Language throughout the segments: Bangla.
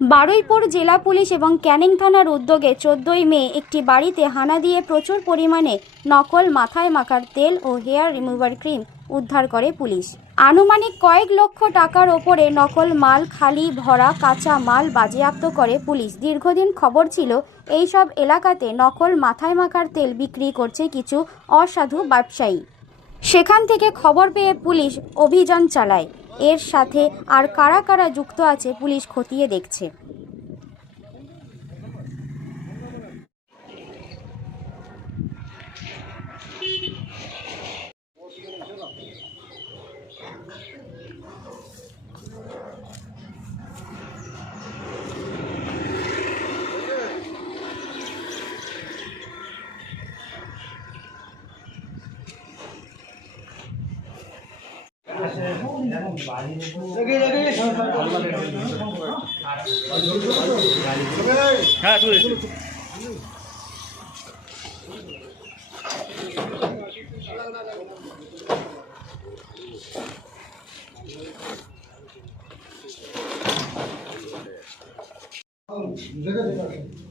বারুইপুর জেলা পুলিশ এবং ক্যানিং থানার উদ্যোগে চোদ্দই মে একটি বাড়িতে হানা দিয়ে প্রচুর পরিমাণে নকল মাথায় মাখার তেল ও হেয়ার রিমুভার ক্রিম উদ্ধার করে পুলিশ। আনুমানিক কয়েক লক্ষ টাকার ওপরে নকল মাল, খালি, ভরা, কাঁচা মাল বাজেয়াপ্ত করে পুলিশ। দীর্ঘদিন খবর ছিল এই সব এলাকাতে নকল মাথায় মাখার তেল বিক্রি করছে কিছু অসাধু ব্যবসায়ী। সেখান থেকে খবর পেয়ে পুলিশ অভিযান চালায়। এর সাথে আর কারা কারা যুক্ত আছে পুলিশ খতিয়ে দেখছে। হ্যাঁ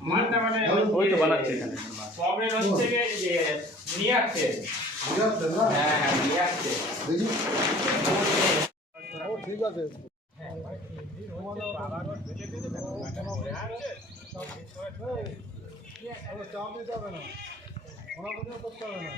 মালটা মানে ওই তো এখানে প্রবলেম যে যে নিয়ে আসছে। হ্যাঁ হ্যাঁ নিয়ে আসছে ঠিক আছে চাপ দিতে হবে না ওনার করতে হবে না